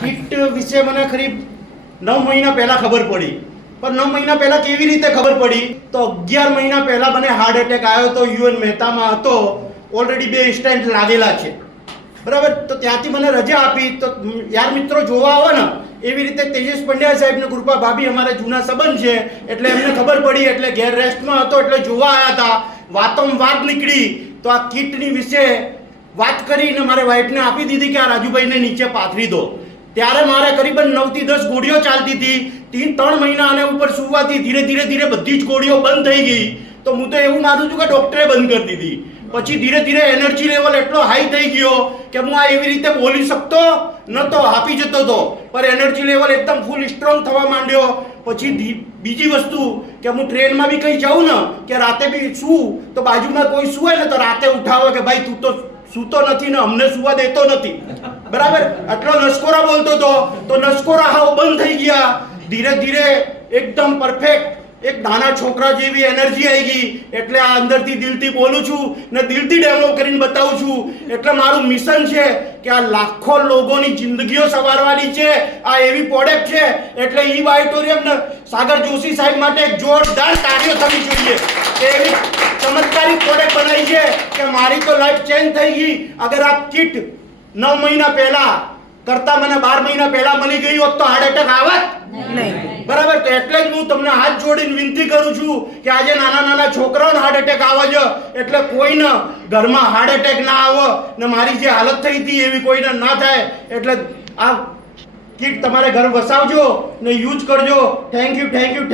Kit વિશે મને ખરી 9 મહિના પહેલા ખબર પડી, પણ 9 મહિના પહેલા કેવી રીતે ખબર પડી? તો 11 મહિના પહેલા મને હાર્ટ એટેક આવ્યો તો, યુએન મહેતામાં હતો, ઓલરેડી 2 સ્ટેન્ટ લાગેલા છે, બરાબર. તો ત્યાંથી મને રજા આપી. તો યાર મિત્રો જોવા આવો ને, એવી રીતે તેજસ પંડ્યા સાહેબને કૃપા ભાભી અમારા જૂના સંબંધ છે, એટલે એમને ખબર પડી, એટલે ઘેર રેસ્ટમાં હતો એટલે જોવા આવ્યા હતા. વાતોમાં વાત નીકળી તો આ કીટની વિશે વાત કરીને મારે વાઈફને આપી દીધી કે આ રાજુભાઈને નીચે પાથરી દો. ત્યારે મારે કરીબન 9 થી 10 ગોળીઓ ચાલતી હતી. 3 મહિના આને ઉપર સુવાથી ધીરે ધીરે બધી જ ગોળીઓ બંધ થઈ ગઈ. તો હું તો એવું માનું છું કે ડોક્ટરે બંધ કરી દીધી. પછી ધીરે ધીરે એનર્જી લેવલ એટલો હાઈ થઈ ગયો કે હું આ એવી રીતે બોલી શકતો નતો, હાપી જતો હતો, પણ એનર્જી લેવલ એકદમ ફૂલ સ્ટ્રોંગ થવા માંડ્યો. પછી બીજી વસ્તુ કે હું ટ્રેનમાં બી કઈ જાઉં ને કે રાતે બી શું તો બાજુમાં કોઈ સુવે ને તો રાતે ઉઠાવો કે ભાઈ તું તો સૂતો નથી ને અમને સુવા દેતો નથી, બરાબર. આટલો નસકોરા બોલતો હતો, તો નસકોરા હાવ બંધ થઈ ગયા. ધીરે ધીરે એકદમ પરફેક્ટ એક નાના છોકરા જેવી એનર્જી આવી ગઈ. એટલે આ અંદરથી દિલથી બોલું છું ને દિલથી ડેમો કરીને બતાવું છું. એટલે મારું મિશન છે કે આ લાખો લોકોની જિંદગીઓ સવારવાની છે. આ એવી પ્રોડક્ટ છે, એટલે ઈ બાયોટોરિયમ ને સાગર જોશી સાહેબ માટે એક જોરદાર તાળીઓ થવી જોઈએ. એવી ચમત્કારિક પ્રોડક્ટ બનાવી છે કે મારી તો લાઈફ ચેન્જ થઈ ગઈ. અગર આ કિટ 9 મહિના પહેલા કરતા મને 12 મહિના પહેલા મળી ગઈ હોત તો હાર્ટ એટેક આવત નહીં, બરાબર. તો એટલે જ હું તમને હાથ જોડીને વિનંતી કરું છું કે આજે નાના છોકરાઓને હાર્ટ એટેક આવે છે, એટલે કોઈને ઘરમાં હાર્ટ એટેક ના આવે ને મારી જે હાલત થઈ હતી એવી કોઈને ના થાય. એટલે આ કીટ તમારે ઘર વસાવજો ને યુઝ કરજો. Thank you.